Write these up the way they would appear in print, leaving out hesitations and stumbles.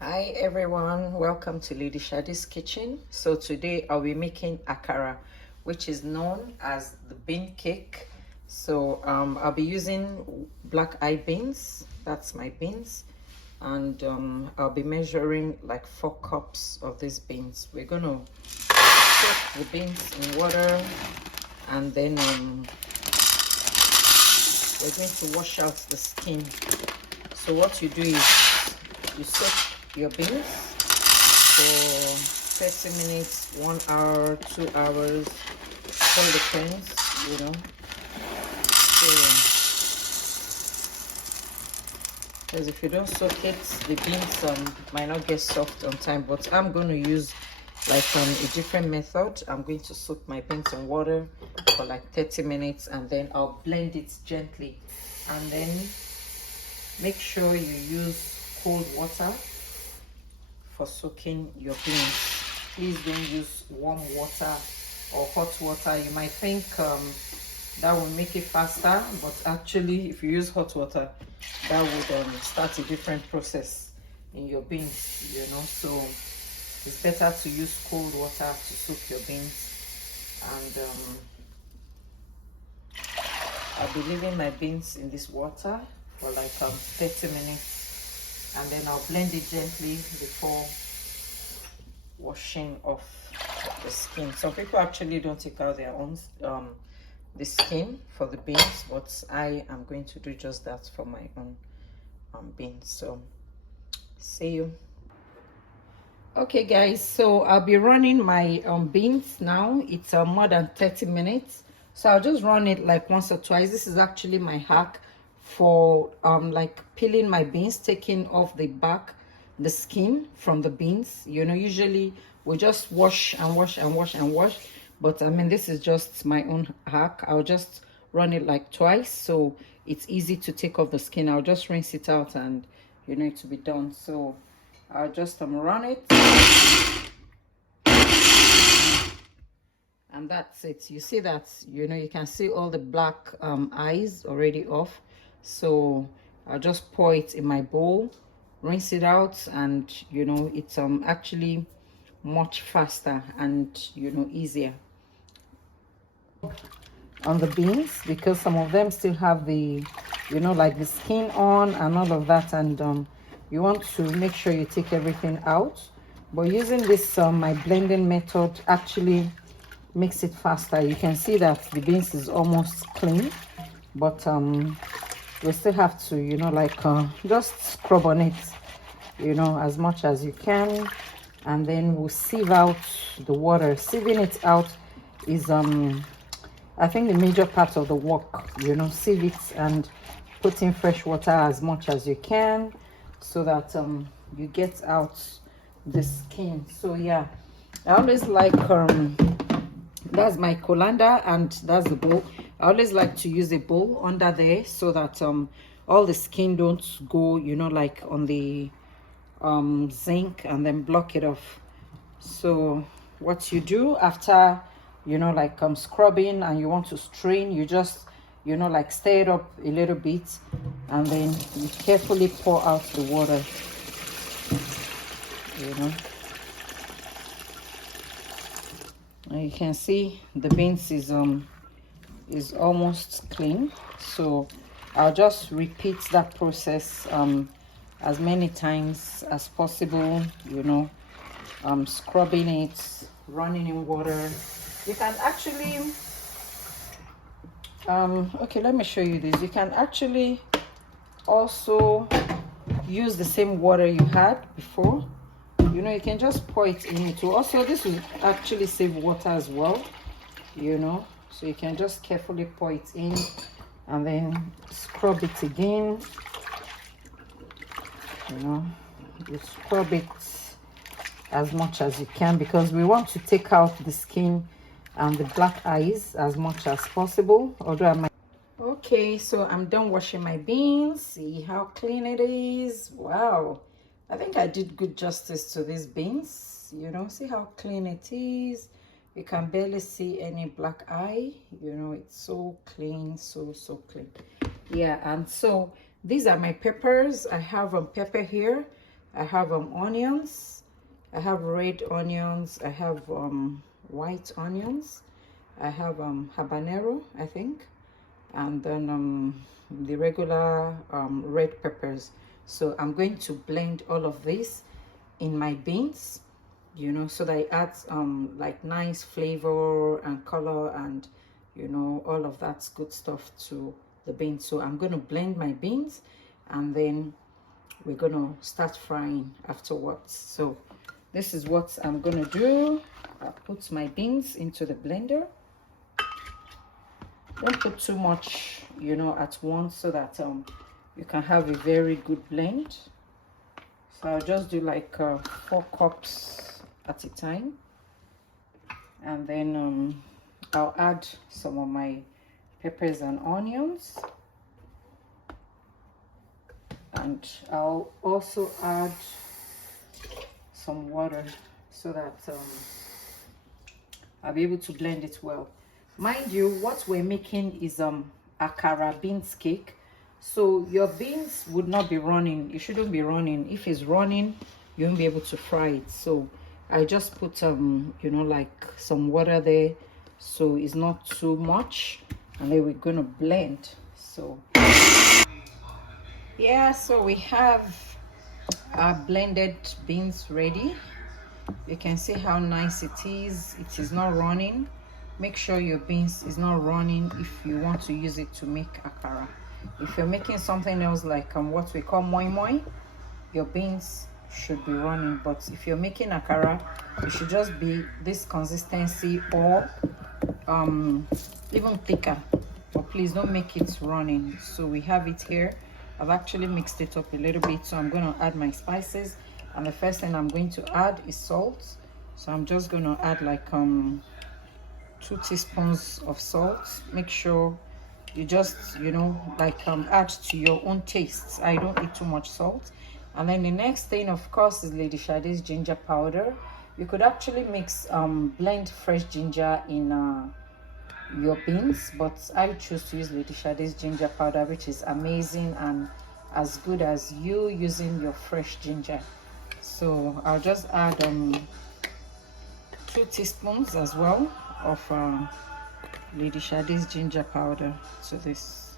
Hi everyone, welcome to Lady Sade's kitchen. So today I'll be making akara, which is known as the bean cake. So I'll be using black eye beans, that's my beans, and I'll be measuring like 4 cups of these beans. We're gonna soak the beans in water, and then we're going to wash out the skin. So what you do is you soak your beans for 30 minutes, 1 hour, 2 hours, all depends, you know. So because if you don't soak it, the beans might not get soft on time. But I'm going to use like a different method. I'm going to soak my beans in water for like 30 minutes, and then I'll blend it gently, and then make sure you use cold water for soaking your beans. Please don't use warm water or hot water. You might think that will make it faster, but actually if you use hot water, that would start a different process in your beans, you know. So it's better to use cold water to soak your beans. And I'll be leaving my beans in this water for like 30 minutes, and then I'll blend it gently before washing off the skin. Some people actually don't take out their own the skin for the beans, but I am going to do just that for my own beans. So see you. Okay guys, so I'll be running my beans now. It's more than 30 minutes, so I'll just run it like once or twice. This is actually my hack for like peeling my beans, taking off the back, the skin from the beans. You know, usually we just wash and wash and wash and wash, but I mean, this is just my own hack. I'll just run it like twice, so it's easy to take off the skin. I'll just rinse it out, and you know, it to be done. So I'll just run it, and that's it. You see that, you know, you can see all the black eyes already off. So I'll just pour it in my bowl, rinse it out, and you know, it's actually much faster and, you know, easier on the beans, because some of them still have the, you know, like the skin on and all of that, and you want to make sure you take everything out. But using this my blending method actually makes it faster. You can see that the beans is almost clean, but we still have to, you know, like just scrub on it, you know, as much as you can, and then we'll sieve out the water. Sieving it out is I think the major part of the work, you know. Sieve it and put in fresh water as much as you can, so that you get out the skin. So yeah, I always like that's my colander, and that's the bowl. I always like to use a bowl under there, so that all the skin don't go, you know, like on the zinc and then block it off. So what you do after, you know, like scrubbing, and you want to strain, you just, you know, like stir it up a little bit, and then you carefully pour out the water, you know. And you can see the beans is almost clean. So I'll just repeat that process as many times as possible, you know. Scrubbing it, running in water. You can actually okay, let me show you this. You can actually also use the same water you had before, you know. You can just pour it in it. Also, this will actually save water as well, you know. So you can just carefully pour it in, and then scrub it again, you know. You scrub it as much as you can, because we want to take out the skin and the black eyes as much as possible. Although I might. Okay, so I'm done washing my beans. See how clean it is. Wow, I think I did good justice to these beans, you know. See how clean it is. You can barely see any black eye, you know. It's so clean, so clean. Yeah, and so these are my peppers. I have pepper here. I have onions. I have red onions. I have white onions. I have habanero, I think, and then the regular red peppers. So I'm going to blend all of this in my beans, you know, so that it adds like nice flavor and color and, you know, all of that good stuff to the beans. So I'm going to blend my beans, and then we're going to start frying afterwards. So this is what I'm going to do. I'll put my beans into the blender. Don't put too much, you know, at once, so that you can have a very good blend. So I'll just do like 4 cups at a time, and then I'll add some of my peppers and onions, and I'll also add some water so that I'll be able to blend it well. Mind you, what we're making is akara beans cake, so your beans would not be running. It shouldn't be running. If it's running, you won't be able to fry it. So I just put you know, like some water there, so it's not too much, and then we're gonna blend. So yeah, so we have our blended beans ready. You can see how nice it is. It is not running. Make sure your beans is not running if you want to use it to make akara. If you're making something else like what we call moi moi, your beans should be running. But if you're making akara, it should just be this consistency, or even thicker. But please don't make it running. So we have it here. I've actually mixed it up a little bit, so I'm going to add my spices, and the first thing I'm going to add is salt. So I'm just going to add like 2 teaspoons of salt. Make sure you just, you know, like add to your own taste. I don't eat too much salt. And then the next thing, of course, is Lady Sade's ginger powder. You could actually mix blend fresh ginger in your beans, but I choose to use Lady Sade's ginger powder, which is amazing and as good as you using your fresh ginger. So I'll just add 2 teaspoons as well of Lady Sade's ginger powder to this.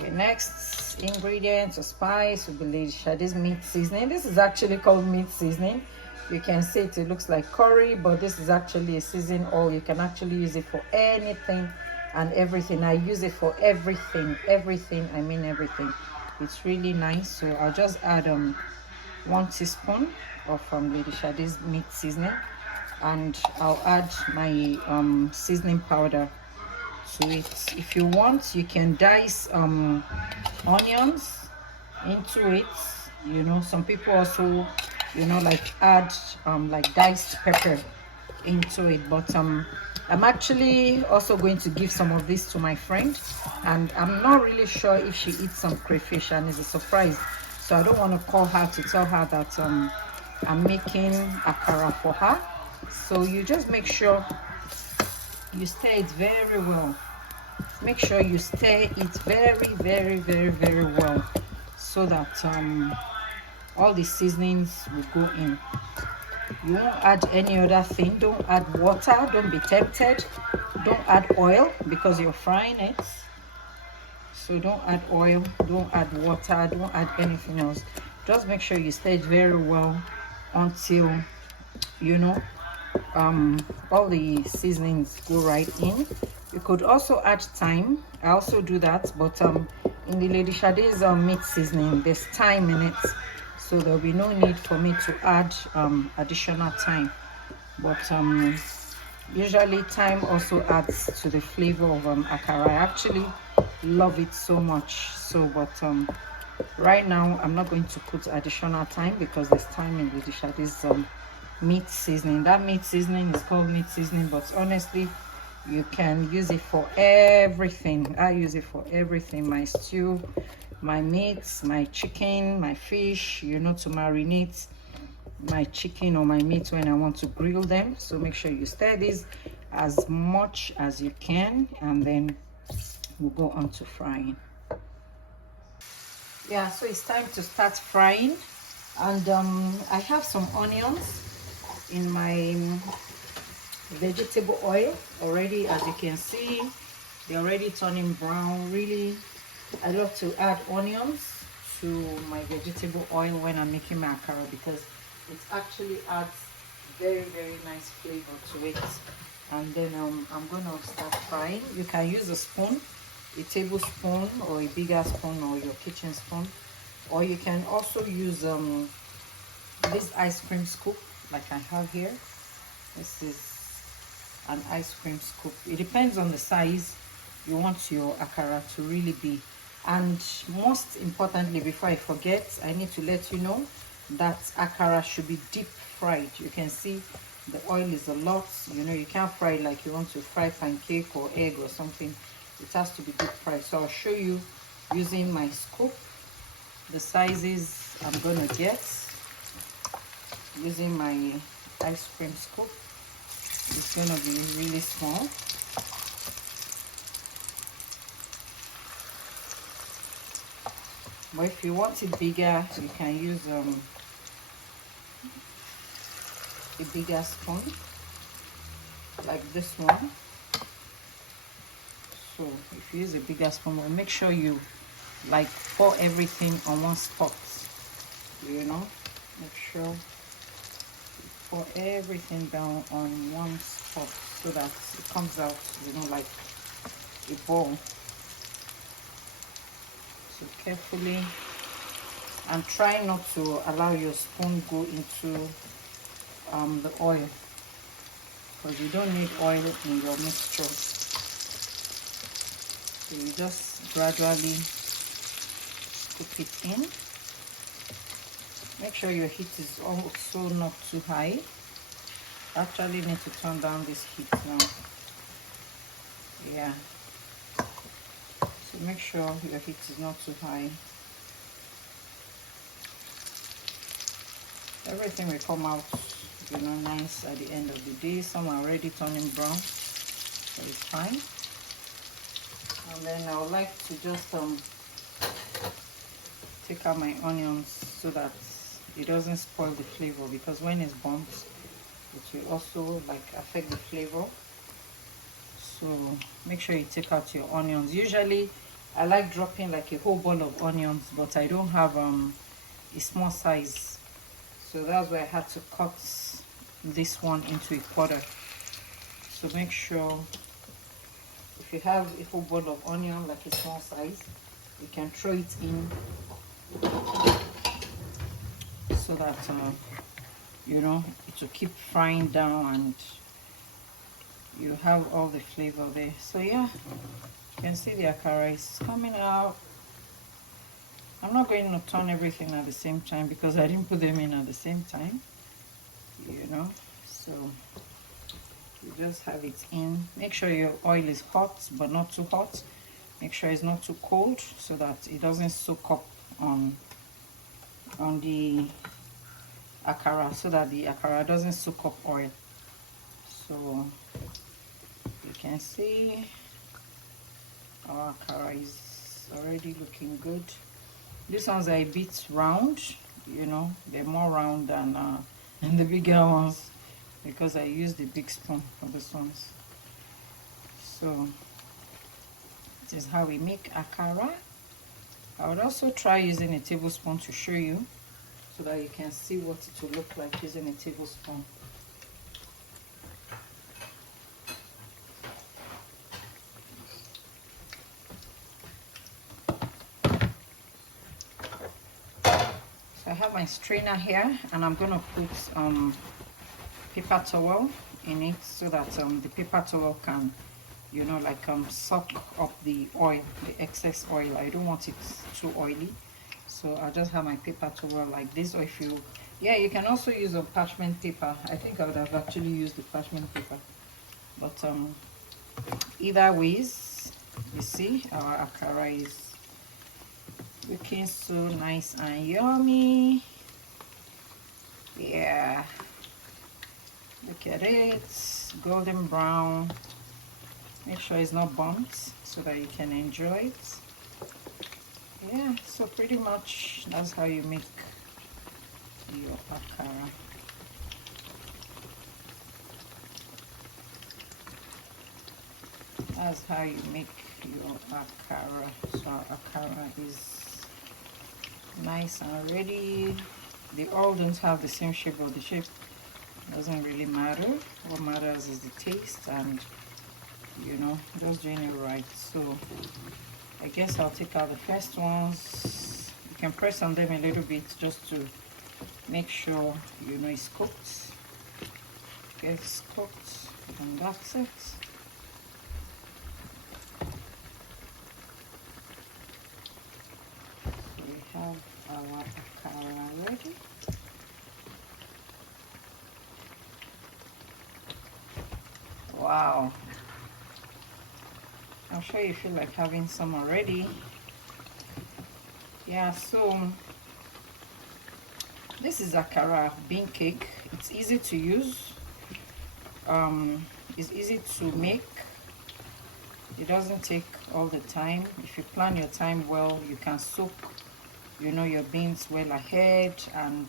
The next ingredient or spice will be Lady Sade's meat seasoning. This is actually called meat seasoning. You can see it looks like curry, but this is actually a seasoning oil. You can actually use it for anything and everything. I use it for everything, I mean everything. It's really nice. So I'll just add 1 teaspoon of Lady Sade's meat seasoning, and I'll add my seasoning powder to it. If you want, you can dice onions into it. You know, some people also, you know, like add like diced pepper into it, but I'm actually also going to give some of this to my friend, and I'm not really sure if she eats some crayfish, and it's a surprise. So I don't want to call her to tell her that I'm making akara for her. So you just make sure you stir it very well. Make sure you stir it very well, so that all the seasonings will go in. You won't add any other thing. Don't add water. Don't be tempted. Don't add oil because you're frying it. So don't add oil, don't add water, don't add anything else. Just make sure you stir it very well until, you know, all the seasonings go right in. You could also add thyme. I also do that, but in the Lady Sade's meat seasoning, there's thyme in it, so there'll be no need for me to add additional thyme. But usually thyme also adds to the flavor of akara. I actually love it so much. So but right now I'm not going to put additional thyme because there's thyme in Lady Sade's meat seasoning. That meat seasoning is called meat seasoning, but honestly you can use it for everything. I use it for everything: my stew, my meats, my chicken, my fish, you know, to marinate my chicken or my meat when I want to grill them. So make sure you stir this as much as you can, and then we'll go on to frying. Yeah, so it's time to start frying. And I have some onions in my vegetable oil already. As you can see, they're already turning brown. Really, I love to add onions to my vegetable oil when I'm making my akara, because it actually adds very, very nice flavor to it. And then I'm gonna start frying. You can use a spoon, a tablespoon or a bigger spoon, or your kitchen spoon, or you can also use this ice cream scoop like I have here. This is an ice cream scoop. It depends on the size you want your akara to really be. And most importantly, before I forget, I need to let you know that akara should be deep fried. You can see the oil is a lot. You know, you can't fry it like you want to fry pancake or egg or something. It has to be deep fried. So I'll show you using my scoop the sizes I'm gonna get using my ice cream scoop. It's gonna be really small. But if you want it bigger, you can use a bigger spoon like this one. So if you use a bigger spoon, well, make sure you like pour everything on one spot, you know, make sure you pour everything down on one spot so that it comes out, you know, like a ball. So carefully, and try not to allow your spoon go into the oil, because you don't need oil in your mixture. So you just gradually cook it in. Make sure your heat is also not too high. Actually need to turn down this heat now. Yeah, so make sure your heat is not too high. Everything will come out, you know, nice at the end of the day. Some are already turning brown, so it's fine. And then I would like to just take out my onions so that it doesn't spoil the flavor, because when it's burnt, it will also like affect the flavor. So make sure you take out your onions. Usually I like dropping like a whole bowl of onions, but I don't have a small size, so that's why I had to cut this one into a quarter. So make sure if you have a whole bowl of onion, like a small size, you can throw it in so that you know, it will keep frying down and you have all the flavor there. So yeah, you can see the akara is coming out. I'm not going to turn everything at the same time because I didn't put them in at the same time, you know. So you just have it in. Make sure your oil is hot but not too hot. Make sure it's not too cold so that it doesn't soak up on the akara, so that the akara doesn't soak up oil. So you can see our akara is already looking good. These ones are a bit round, you know, they're more round than the bigger ones, because I use the big spoon for these ones. So this is how we make akara. I would also try using a tablespoon to show you, so that you can see what it will look like using a tablespoon. So I have my strainer here, and I'm gonna put paper towel in it so that the paper towel can, you know, like suck up the oil, the excess oil. I don't want it too oily, so I just have my paper towel like this. Or if you, yeah, you can also use a parchment paper. I think I would have actually used the parchment paper, but either ways, you see our akara is looking so nice and yummy. Yeah, look at it, golden brown. Make sure it's not burnt so that you can enjoy it. Yeah, so pretty much that's how you make your akara. That's how you make your akara. So our akara is nice and ready. They all don't have the same shape, but the shape doesn't really matter. What matters is the taste and, you know, just doing it right. So I guess I'll take out the first ones. You can press on them a little bit just to make sure, you know, it's cooked. Gets cooked, and that's it. We have our akara ready. Wow, I'm sure you feel like having some already. Yeah, so this is akara bean cake. It's easy to use. It's easy to make. It doesn't take all the time. If you plan your time well, you can soak, you know, your beans well ahead, and,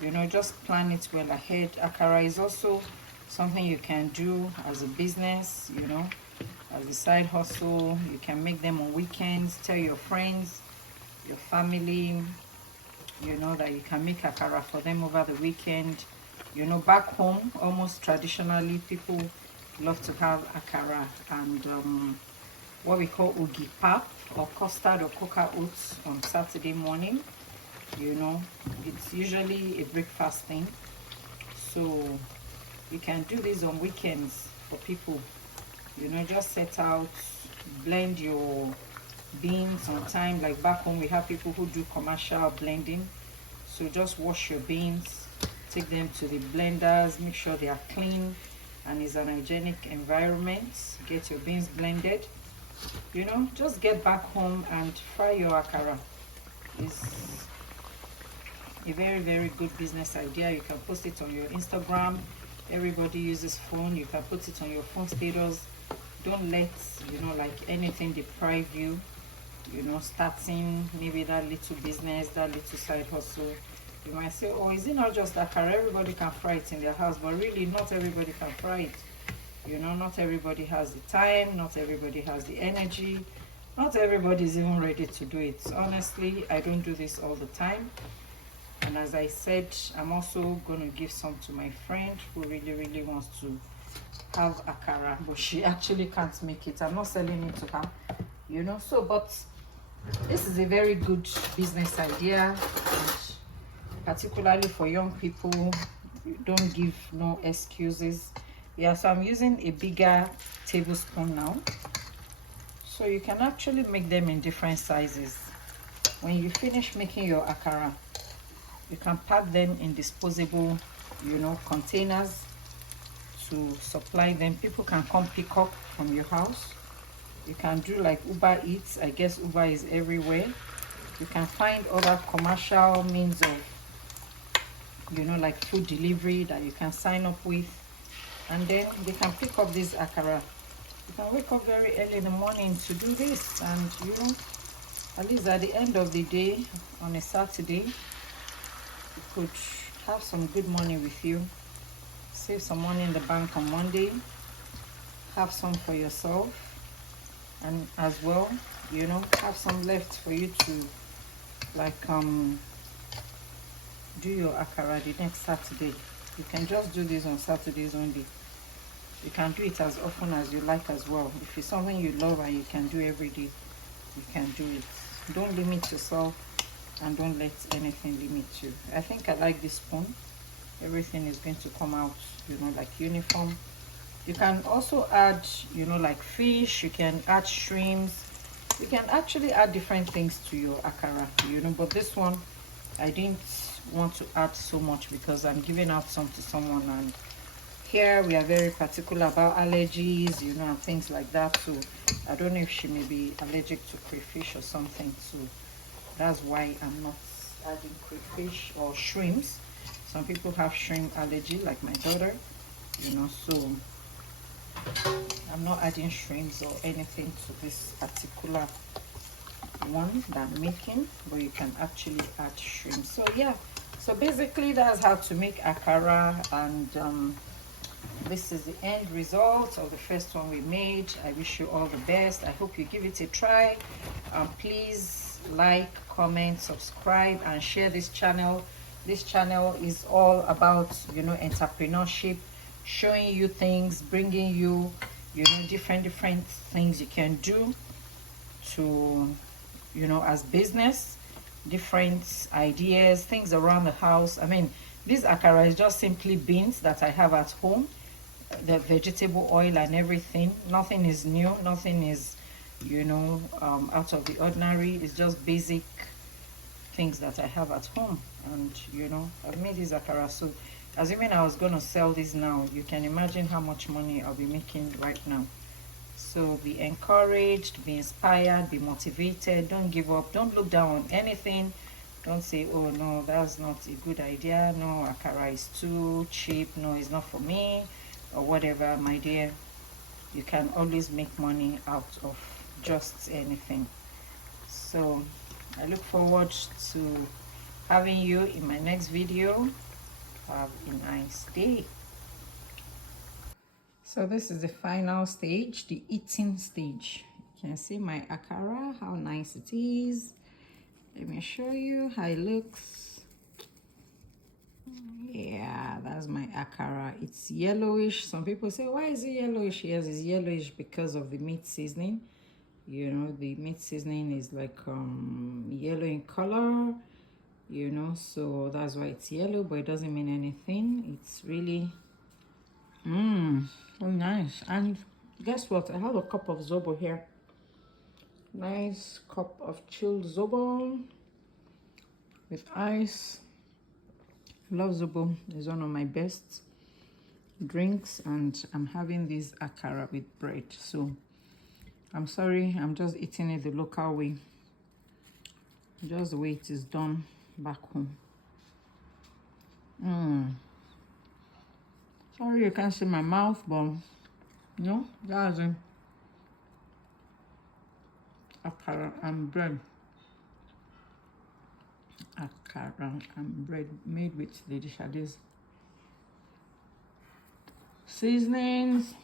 you know, just plan it well ahead. Akara is also something you can do as a business, you know, as a side hustle. You can make them on weekends. Tell your friends, your family, you know, that you can make akara for them over the weekend. You know, back home, almost traditionally, people love to have akara and what we call ugi pap, or custard or cocoa oats on Saturday morning. You know, it's usually a breakfast thing. So you can do this on weekends for people. You know, just set out, blend your beans on time. Like back home, we have people who do commercial blending. So just wash your beans, take them to the blenders, make sure they are clean and it's an hygienic environment. Get your beans blended. You know, just get back home and fry your akara. It's a very, very good business idea. You can post it on your Instagram. Everybody uses phone. You can put it on your phone status. Don't let, you know, like anything deprive you, you know, starting maybe that little business, that little side hustle. You might say, oh, is it not just akara? Everybody can fry it in their house, but really not everybody can fry it. You know, not everybody has the time, not everybody has the energy, not everybody is even ready to do it. Honestly, I don't do this all the time. And as I said, I'm also going to give some to my friend who really, really wants to have akara, but she actually can't make it. I'm not selling it to her, you know. So, but this is a very good business idea, and particularly for young people. Don't give no excuses. Yeah, so I'm using a bigger tablespoon now, so you can actually make them in different sizes. When you finish making your akara, you can pack them in disposable, you know, containers to supply them. People can come pick up from your house. You can do like Uber Eats. I guess Uber is everywhere. You can find other commercial means of, you know, like food delivery that you can sign up with, and then they can pick up this akara. You can wake up very early in the morning to do this, and, you know, at least at the end of the day on a Saturday, you could have some good money with you, save some money in the bank on Monday, have some for yourself, and as well, you know, have some left for you to like do your akara the next Saturday. You can just do this on Saturdays only. You can do it as often as you like as well. If it's something you love and you can do every day, you can do it. Don't limit yourself, and don't let anything limit you. I think I like this spoon. Everything is going to come out, you know, like uniform. You can also add, you know, like fish. You can add shrimps. You can actually add different things to your akara, you know, but this one I didn't want to add so much because I'm giving out some to someone, and here we are very particular about allergies, you know, and things like that. So I don't know if she may be allergic to crayfish or something, so that's why I'm not adding crayfish or shrimps. Some people have shrimp allergy, like my daughter, you know, so I'm not adding shrimps or anything to this particular, one than making, but you can actually add shrimp. So yeah, so basically that's how to make akara, and this is the end result of the first one we made. I wish you all the best. I hope you give it a try. Please like, comment, subscribe, and share this channel. This channel is all about, you know, entrepreneurship, showing you things, bringing you, you know, different things you can do to, you know, as business, different ideas, things around the house. I mean, this akara is just simply beans that I have at home, the vegetable oil and everything. Nothing is new, nothing is, you know, out of the ordinary. It's just basic things that I have at home. And you know, I've made this akara, so assuming I was gonna sell this now, you can imagine how much money I'll be making right now. So be encouraged, be inspired, be motivated. Don't give up, don't look down on anything. Don't say, oh no, that's not a good idea, no, akara is too cheap, no, it's not for me, or whatever. My dear, you can always make money out of just anything. So I look forward to having you in my next video. Have a nice day. So this is the final stage, the eating stage. You can see my akara, how nice it is. Let me show you how it looks. Yeah, that's my akara. It's yellowish. Some people say, why is it yellowish? Yes, it's yellowish because of the meat seasoning. You know, the meat seasoning is like yellow in color, you know, so that's why it's yellow, but it doesn't mean anything. It's really so nice. And guess what, I have a cup of zobo here. Nice cup of chilled zobo with ice. Love zobo, is one of my best drinks, and I'm having this akara with bread. So I'm sorry, I'm just eating it the local way, just the way it is done back home. Sorry you can't see my mouth, but no, that's it. Akara and bread. Akara and bread made with Lady Sade's seasonings.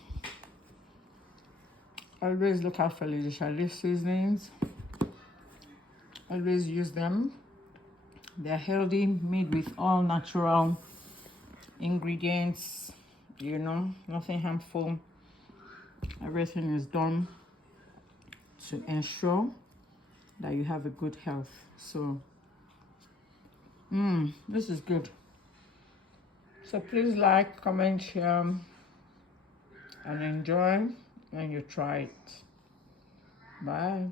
Always look out for Lady Sade's seasonings. Always use them. They're healthy, made with all natural ingredients, you know, nothing harmful. Everything is done to ensure that you have a good health. So this is good. So please like, comment, share, and enjoy when you try it. Bye.